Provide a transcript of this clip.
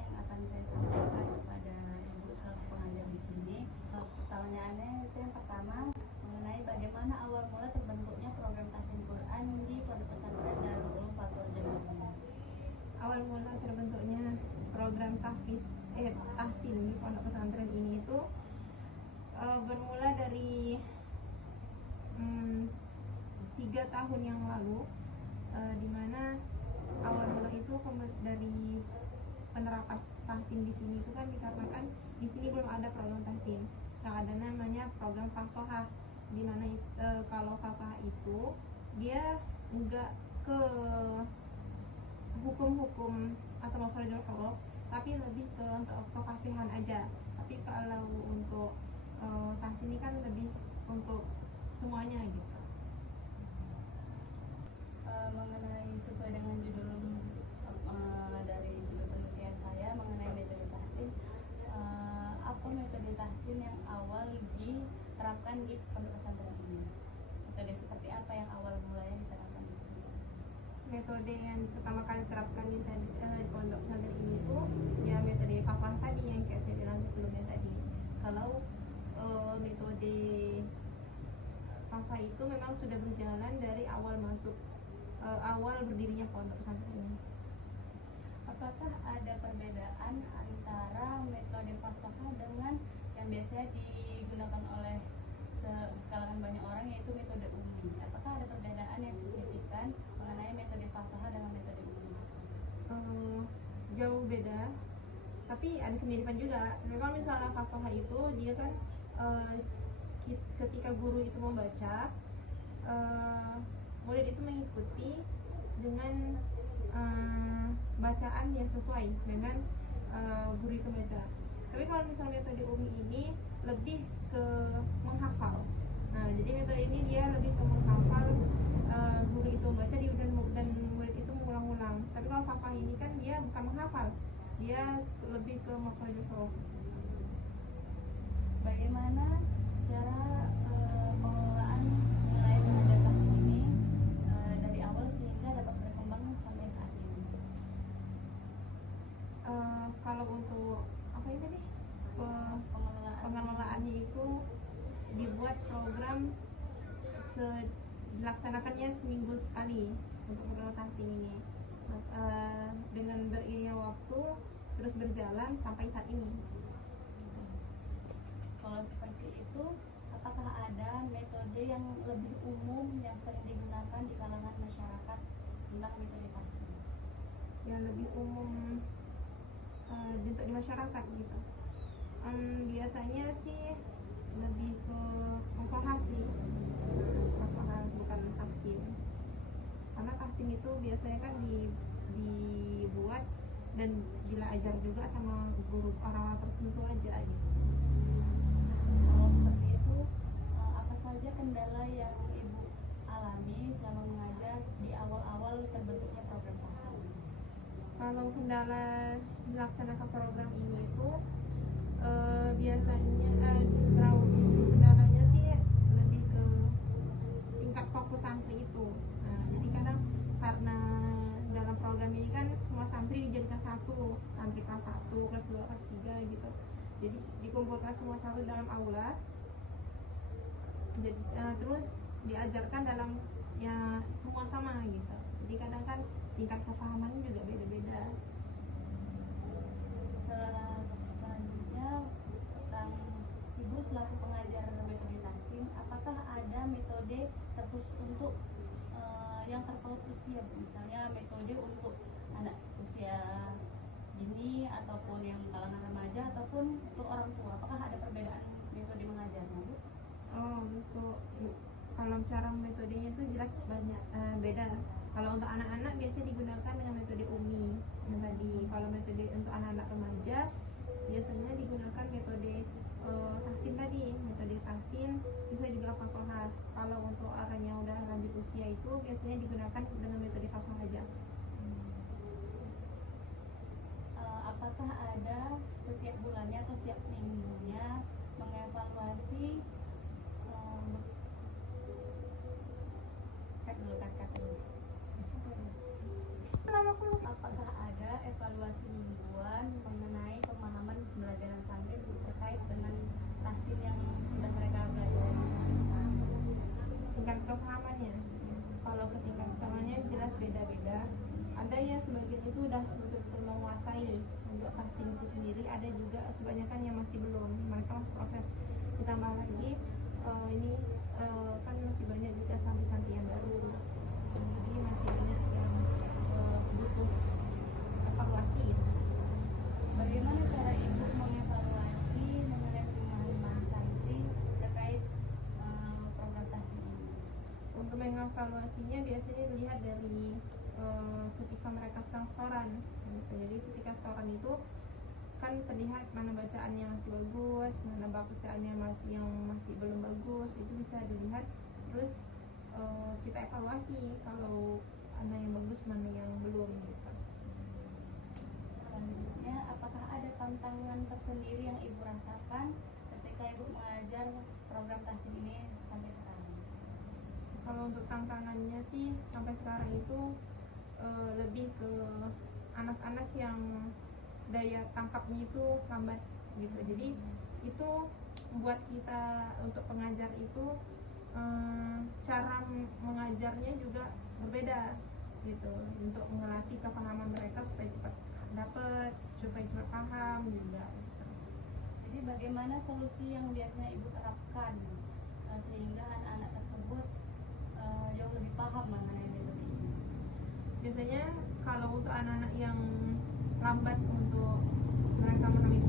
yang akan saya sampaikan kepada Ibu selaku pengajar di sini. Pertanyaannya itu yang pertama mengenai bagaimana awal mula terbentuknya program tahfidz Quran di Pondok Pesantren Darul Ulum Fatul Jamil. Awal mula terbentuknya program tahsin di Pondok Pesantren ini itu bermula dari 3 tahun yang lalu, di mana awal mula itu dari penerapan tahsin di sini itu kan dikarenakan di sini belum ada program tahsin, yang ada namanya program fasohah, di mana kalau fasohah itu dia enggak ke hukum-hukum atau masalah huruf, tapi lebih ke untuk kefasihan aja. Tapi kalau untuk tahsin ini kan lebih untuk semuanya gitu. Mengenai sesuai dengan judul dari judul penelitian saya mengenai metode tahsin, apa metode tahsin yang awal diterapkan di Pondok Pesantren ini? Metode seperti apa yang awal mulanya diterapkan di sini? Metode yang pertama kali diterapkan di Pondok Pesantren ini itu ya metode fasohah tadi yang kayak saya bilang sebelumnya tadi. Kalau metode fasohah itu memang sudah berjalan dari awal awal berdirinya Pondok Pesantren ini. Apakah ada perbedaan antara metode fasohah dengan yang biasanya digunakan oleh sekalangan banyak orang, yaitu metode umi? Apakah ada perbedaan yang signifikan mengenai metode fasohah dengan metode umi? Jauh beda, tapi ada kemiripan juga. Memang misalnya fasohah itu dia kan ketika guru itu membaca, murid itu mengikuti dengan bacaan yang sesuai dengan guru itu baca. Tapi kalau misalnya metode umi ini lebih ke menghafal. Nah, jadi metode ini dia lebih ke menghafal, guru itu membaca dan murid itu mengulang-ulang. Tapi kalau fasohah ini kan dia bukan menghafal, dia lebih ke makhrajul huruf. Bagaimana cara pengelolaan nilai mengajar tahsin ini dari awal sehingga dapat berkembang sampai saat ini? Kalau untuk apa ini tadi pengelolaannya itu dibuat program dilaksanakannya seminggu sekali untuk program tahsin ini, dengan beriringnya waktu terus berjalan sampai saat ini. Kalau seperti itu, apakah ada metode yang lebih umum yang sering digunakan di kalangan masyarakat tentang metode tahsin? Yang lebih umum untuk di masyarakat gitu. Biasanya sih lebih ke fasohah sih, fasohah bukan tahsin. Karena tahsin itu biasanya kan dibuat dan belajar juga sama guru orang tertentu aja gitu. Kalau seperti itu, apa saja kendala yang Ibu alami selama mengajar di awal-awal terbentuknya program tahsin? Kalau kendala melaksanakan program ini itu biasanya kendalanya sih lebih ke tingkat fokus santri itu. Nah, jadi kadang karena dalam program ini kan semua santri dijadikan satu, santri kelas 1, kelas 2, kelas 3 gitu. Jadi dikumpulkan semua satu dalam aula. Jadi, terus diajarkan dalam ya semua sama gitu. Jadi kadang kan tingkat kepahamannya juga beda-beda. Selanjutnya, tentang Ibu selaku pengajar metode tahsin, apakah ada metode terkhusus untuk yang terpaut usia, misalnya metode untuk anak usia dini ataupun yang kalangan remaja ataupun untuk orang tua? Apakah ada perbedaan metode mengajarnya, Bu? Untuk kalau cara metodenya itu jelas banyak beda. Kalau untuk anak-anak biasanya digunakan dengan metode umi yang tadi. Kalau metode untuk anak-anak remaja biasanya digunakan metode tahsin tadi. Metode tahsin bisa juga fasohah. Kalau untuk orang yang udah lanjut usia itu biasanya digunakan dengan metode fasohah aja. Apakah ada setiap bulannya atau setiap minggunya mengevaluasi apakah ada evaluasi mingguan itu udah betul-betul menguasai untuk tahsin itu sendiri. Ada juga kebanyakan yang masih belum, mereka masih proses. Ditambah lagi ini kan masih banyak juga santri-santri yang baru, jadi masih banyak yang butuh evaluasi. Bagaimana cara Ibu mengevaluasi mengenai penerimaan santri terkait program tahsin ini? Untuk mengevaluasinya biasanya dilihat dari ketika mereka sedang setoran gitu. Jadi ketika setoran itu kan terlihat mana bacaannya masih bagus, mana bacaannya yang masih belum bagus, itu bisa dilihat. Terus kita evaluasi kalau mana yang bagus, mana yang belum gitu. Selanjutnya, apakah ada tantangan tersendiri yang Ibu rasakan ketika Ibu mengajar program tahsin ini sampai sekarang? Kalau untuk tantangannya sih sampai sekarang itu lebih ke anak-anak yang daya tangkapnya itu lambat gitu. Jadi itu membuat kita untuk pengajar itu cara mengajarnya juga berbeda gitu, untuk melatih kepahaman mereka supaya cepat dapat, supaya cepat paham juga gitu. Jadi bagaimana solusi yang biasanya Ibu terapkan sehingga anak-anak tersebut jauh lebih paham mengenai metode ini? Biasanya kalau untuk anak-anak yang lambat untuk mereka memahami